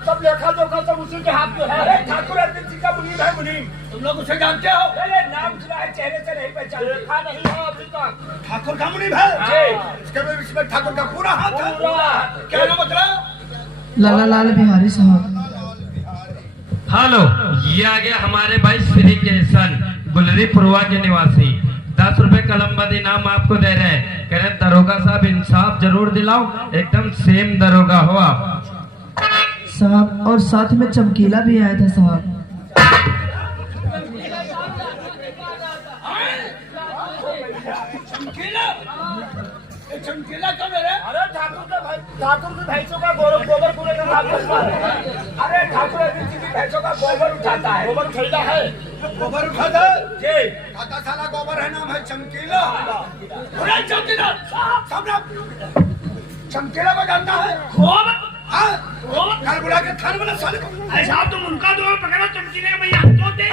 सब लेखा जोखा सब उसी के हाथ में है। अरे ठाकुर अर्जुन सिंह का मुनीम है, मुनीम। तुम लोग उसे जानते हो? अरे नाम सुना है, चेहरे से नहीं पहचान। देखा नहीं है अभी तक। ठाकुर का मुनीम है? जी। इसके में इसमें ठाकुर का पूरा हाथ है। पूरा। क्या नाम बता? लाला लाल बिहारी साहब। हेलो, ये आ गया हमारे भाई श्री केसन गुलरी पुरवा के निवासी। 10 रुपए कलमबंद इनाम आपको दे रहे हैं। कह रहे दरोगा साहब इंसाफ जरूर दिलाओ, एकदम सेम दरोगा हो आप साहब। और साथ में चमकीला भी आया था साहब। चमकीला? ये चमकीला कौन है रे? अरे ठाकुर के भैंसों का गोबर पूरे का नाम है। अरे ठाकुर अर्जुन सिंह की भैंसों का गोबर उठाता है। गोबर खरीदा है। गोबर उठाता है? जी। खाता साला गोबर है, नाम है चमकीला। अरे चमकीला सब लोग चमकीला को जानता है? गोबर हाँ? कल बुला के थाने में साले को। ऐसा तुम उनका दो पकड़ो, चमकीले का भैया तो दे।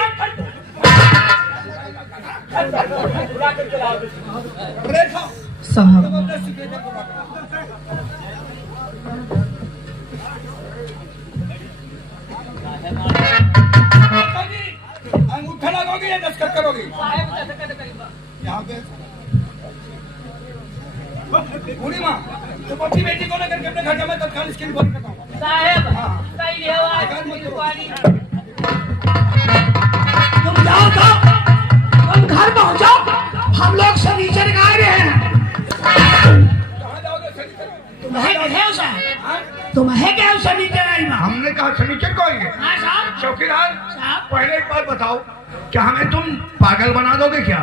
बुला के चलाओ। देखो साहब अपने सिगरेट को पकड़ो। अंगूठा लगोगी या दस्तखत करोगी? यहाँ पे बूढ़ी माँ तो अपनी बेटी को लेकर के अपने घर में तत्काल इसकी रिपोर्ट करता हूँ। साहब हाँ। सही है, तुम जाओ तो तुम घर पहुँचो, हम लोग शनिचर का आ रहे हैं। कहाँ जाओगे शनिचर? तुम है क्या शनिचर आई माँ? हमने कहा शनिचर को आएंगे। चौकीदार पहले एक बात बताओ, क्या हमें तुम पागल बना दोगे क्या?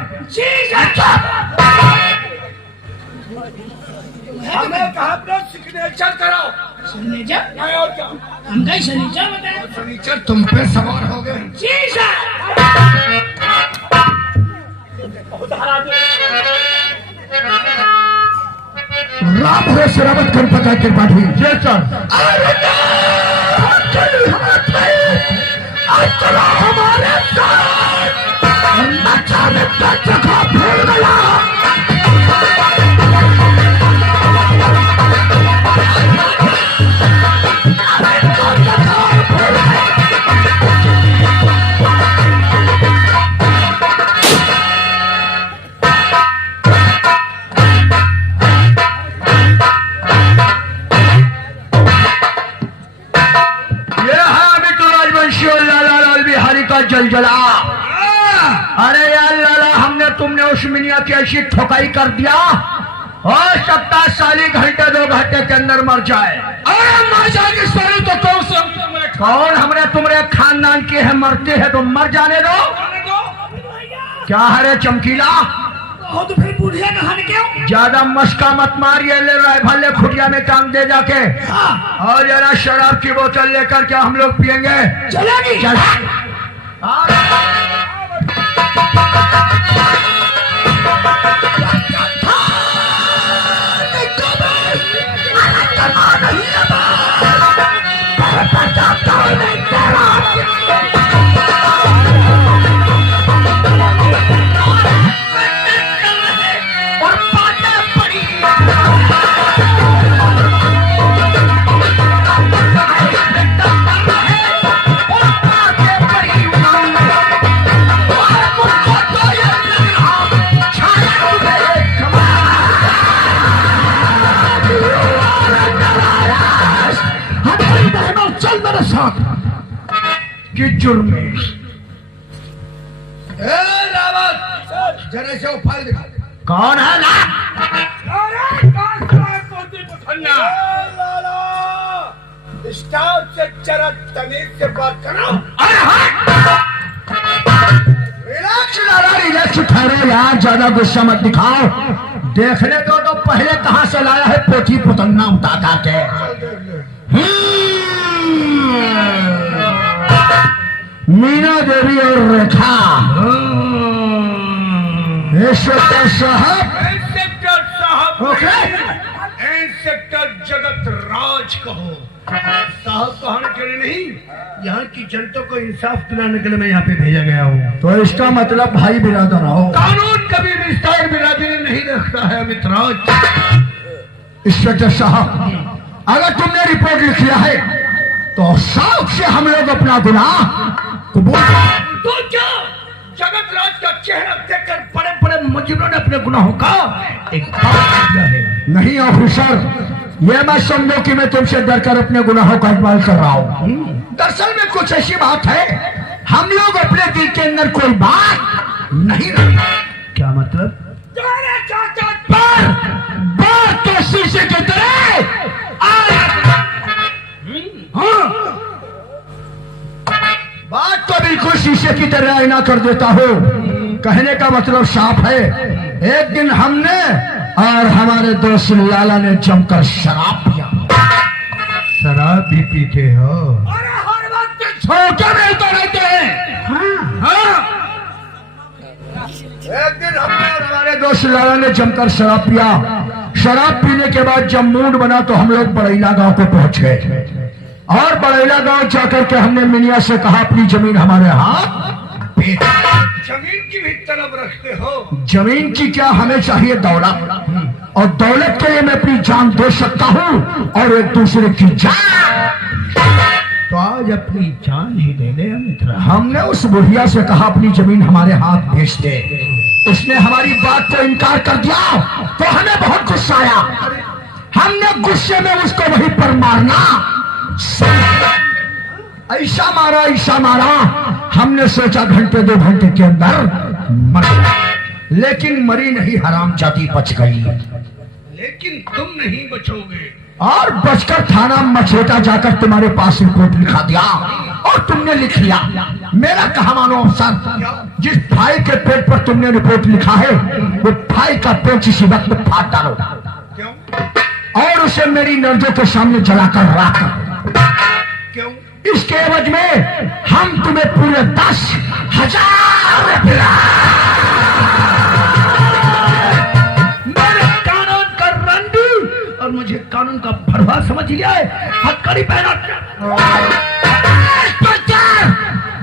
हमें कहा अपना सिग्नेचर कराओ। सिग्नेचर नहीं और क्या? हम कहीं शनिचर बताए। शनिचर तुम पे सवार हो गए। जी सर। राम हो शराबत कर पता त्रिपाठी। जय सर। हमारे जलजला। अरे यार लाला, हमने तुमने उस मिनिया की ऐसी ठोकाई कर दिया हो सकता साली घंटे 2 घंटे के अंदर मर जाए। अरे मर जाएगी साली तो कौन हमने तुम्हारे खानदान के है, मरते हैं तो मर जाने दो। क्या है रे चमकीला? तो फिर बुढ़िया कहानी क्यों? ज्यादा मस्का मत मारिए, ले राइफल ले खुटिया में टांग दे जाके। और जरा शराब की बोतल लेकर क्या हम लोग पियेंगे? चलेगी। चल। कि जुर्मे। रावत जरा से वो फाइल दिखा। कौन है ना? स्टाफ से जरा तमीज से बात करो। रिलैक्स ठहरो यार, ज्यादा गुस्सा मत दिखाओ। देखने दो तो पहले कहाँ से लाया है पोथी पुतन्ना उतार के। मीना देवी और रेखा। इंस्पेक्टर साहब। इंस्पेक्टर साहब ओके। इंस्पेक्टर जगत राज कहो। साहब कहने के लिए नहीं, यहाँ की जनता को इंसाफ दिलाने के लिए मैं यहाँ पे भेजा गया हूँ। तो इसका मतलब भाई बिरादर हो। कानून कभी रिश्ता और बिरादरी नहीं रखता है मित्राज। इंस्पेक्टर साहब, अगर तुमने रिपोर्ट लिख लिया है तो शौक से हम लोग अपना गुनाह कबूल। तो क्या जगत राज का चेहरा देखकर बड़े बड़े मजनूं ने अपने गुनाहों का एक किया है। नहीं ऑफिसर, ये मैं समझो कि मैं तुमसे डरकर अपने गुनाहों का इकबाल कर रहा हूँ। दरअसल में कुछ ऐसी बात है, हम लोग अपने दिल के अंदर कोई बात नहीं रखते। क्या मतलब? बात तो शीशे की तरह। हाँ, बात तो बिल्कुल शीशे की तरह आईना कर देता हूँ। कहने का मतलब साफ है, एक दिन हमने और हमारे दोस्त लाला ने जमकर शराब पिया। शराब भी पीते हो? अरे हर वक्त छोटे मिलते रहते हैं। हाँ। एक दिन हमने और हमारे दोस्त लाला ने जमकर शराब पिया। शराब पीने के बाद जब मूड बना तो हम लोग बड़ैला गांव को पहुंचे और बड़ैला गांव जाकर के हमने मिनिया से कहा अपनी जमीन हमारे हाथ। जमीन की भी तलब रखते हो? जमीन की क्या, हमें चाहिए दौलत, और दौलत के लिए मैं अपनी जान दे सकता हूँ और एक दूसरे की जान। तो आज अपनी जान ही दे दे मित्र। हमने उस बुढ़िया से कहा अपनी जमीन हमारे हाथ भेज दे। उसने हमारी बात को इनकार कर दिया तो हमें बहुत गुस्सा आया। हमने गुस्से में उसको वहीं पर मारना, ऐसा मारा हमने सोचा घंटे 2 घंटे के अंदर मर गई। लेकिन मरी नहीं, हरामजादी बच गई। लेकिन तुम नहीं बचोगे। और बचकर थाना मछेटा जाकर तुम्हारे पास रिपोर्ट लिखा दिया और तुमने लिख लिया। मेरा कहा मानो अफसर, जिस भाई के पेट पर तुमने रिपोर्ट लिखा है वो भाई का पेट इसी वक्त फाड़ डालो और उसे मेरी नजरों के सामने जलाकर राख। क्यों? इसके एवज में हम तुम्हें पूरे 10,000 रुपया। मेरे कानून का रंडी और मुझे कानून का भरवा समझ लिया है। हथकड़ी पहना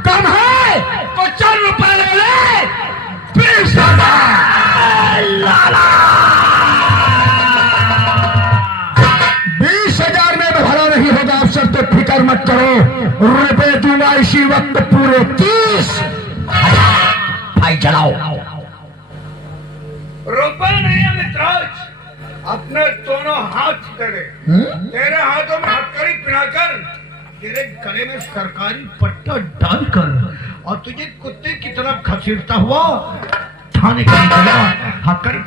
कम है तो 4 रुपए ले ले। 20,000 20,000 में भरा नहीं होगा अफसर, तो फिक्र मत करो, रुपए दूंगा इसी वक्त पूरे 30,000। भाई जलाओ। रुपए नहीं है मित्राज, अपने दोनों हाथ तेरे हाथों में हथकड़ी पिनाकर तेरे गले में सरकारी पट्टा डालकर और तुझे कुत्ते की तरह घसीटता हुआ थाने की जगह हथकड़ी।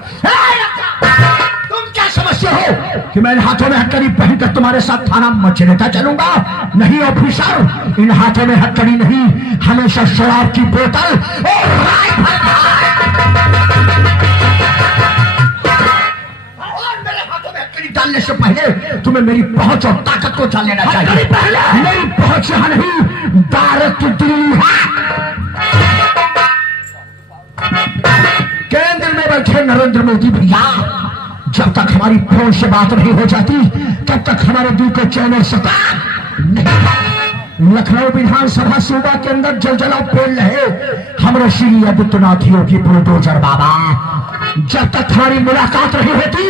तुम क्या समझते हो कि मैं इन हाथों में हथकड़ी पहनकर तुम्हारे साथ थाना मचलेता चलूंगा? नहीं ऑफिसर, इन हाथों में हथकड़ी नहीं, हमेशा शराब की बोतल और राइफल। मेरे हाथों में हथकड़ी डालने से पहले तुम्हें मेरी पहुंच और ताकत को जान लेना चाहिए। मेरी पहुंच यहाँ नहीं, डायरेक्ट दिल्ली है। केंद्र में बैठे नरेंद्र मोदी भैया, जब तक हमारी फोन से बात नहीं हो जाती तब तक हमारे दिल को चैन और सुकून नहीं। लखनऊ विधानसभा सूबा के अंदर जलजलाव फैल रहे हमारे श्री आदित्यनाथ योगी बुलडोजर बाबा। जब तक हमारी मुलाकात नहीं होती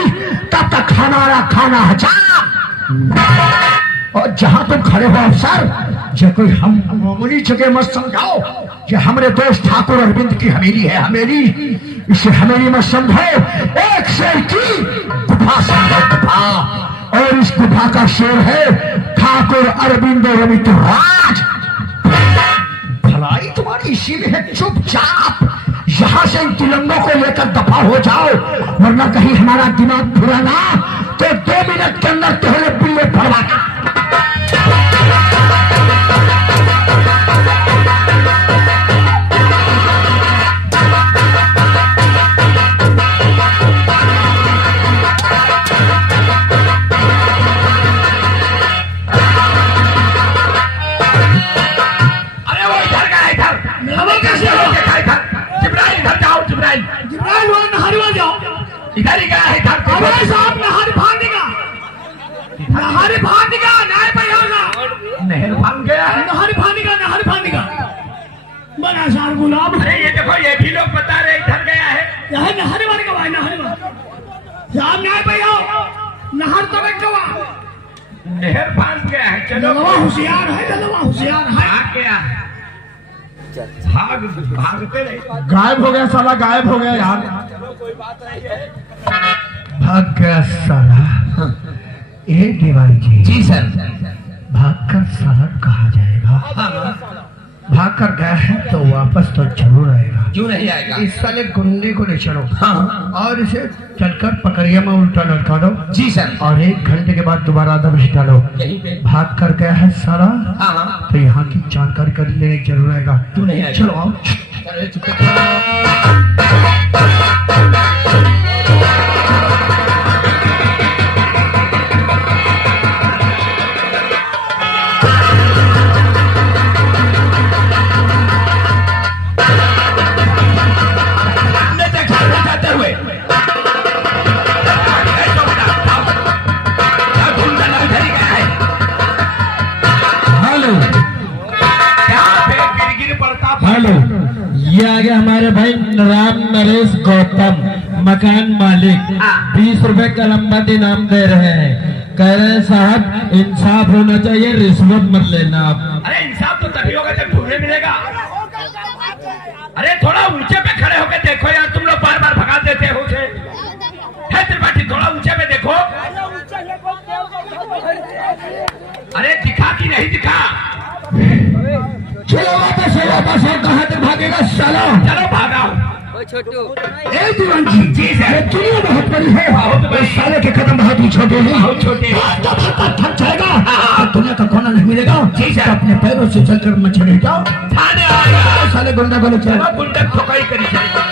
तब तक हमारा खाना हजाम। और जहां तुम खड़े हो अफसर, जो कोई हम मामूली जगह मत समझाओ कि हमारे दोस्त ठाकुर अरविंद की हवेली है। हवेली, इसे हवेली मत समझो, एक शेर की गुफा समझो, गुफा। और इस गुफा का शेर है ठाकुर अरविंद रविंद्र राज। इसीलिए चुपचाप यहाँ से इन तिलंगों को लेकर दफा हो जाओ, वरना कहीं हमारा दिमाग फुराना तो 2 मिनट के अंदर तुम्हारे बिल्ले पड़वा। अरे वो इधर का है, इधर जिब्राइल, इधर जाओ जिब्राइल, जिब्राइल वहाँ नहरवा जाओ। इधर ही गया है, इधर अबे साहब नहर भागेगा, नहर भागेगा, नहीं भैया नहर भाग गया है। नहर भागेगा, नहर भागेगा। बड़ा सार गुलाब। अरे ये देखो, ये भी लोग बता रहे इधर गया है। यह नहर भागेगा भाई, नहर साहब नहीं भैया, नहर तो बैठवा। नहर भाग गया है, चलो ललवा होशियार है, ललवा होशियार है। भाग गया है, भागते रहे। गायब हो गया साला, गायब हो गया यार। भाग गया साला। ए दीवान जी, जी सर। भागकर साला कहा जाएगा? भागकर गया है तो वापस तो जरूर आएगा। क्यों नहीं आएगा? इस साले गुंडे को ले चलो हाँ। और इसे चलकर पकड़िया में उल्टा लटका दो। जी सर। और 1 घंटे के बाद दोबारा दबिश डालो। यहीं पे? भाग कर गया है सारा, हाँ हाँ। तो यहाँ की जानकारी कर लेने जरूर आएगा। क्यों नहीं आएगा? चलो आओ। अरे चुप हेलो, ये आ गया हमारे भाई राम नरेश गौतम, मकान मालिक। 20 रुपए का लंबा इनाम दे रहे हैं। कह रहे हैं साहब इंसाफ होना चाहिए, रिश्वत मत लेना आप। अरे इंसाफ तो तभी होगा जब ढूंढने मिलेगा। अरे थोड़ा ऊंचे पे खड़े होकर देखो यार, तुम लोग बार बार भगा देते हो उसे। है त्रिपाठी, थोड़ा ऊंचे पे देखो। अरे दिखा कि नहीं दिखा? चलो वापस कहाँ तक भागेगा साला? चलो भागा। ए दीवान जी, जी सर। ये दुनिया बहुत बड़ी है, बहुत बड़ी। इस साले के कदम बहुत ही छोटे हैं। बहुत छोटे हैं। भागता भागता थक जाएगा और दुनिया का कोना नहीं मिलेगा। जी सर। तो अपने पैरों से चलकर मछली जाओ, थाने आएगा। साले गुंडा को ले चलो। गुंडा ठोकाई करी चली।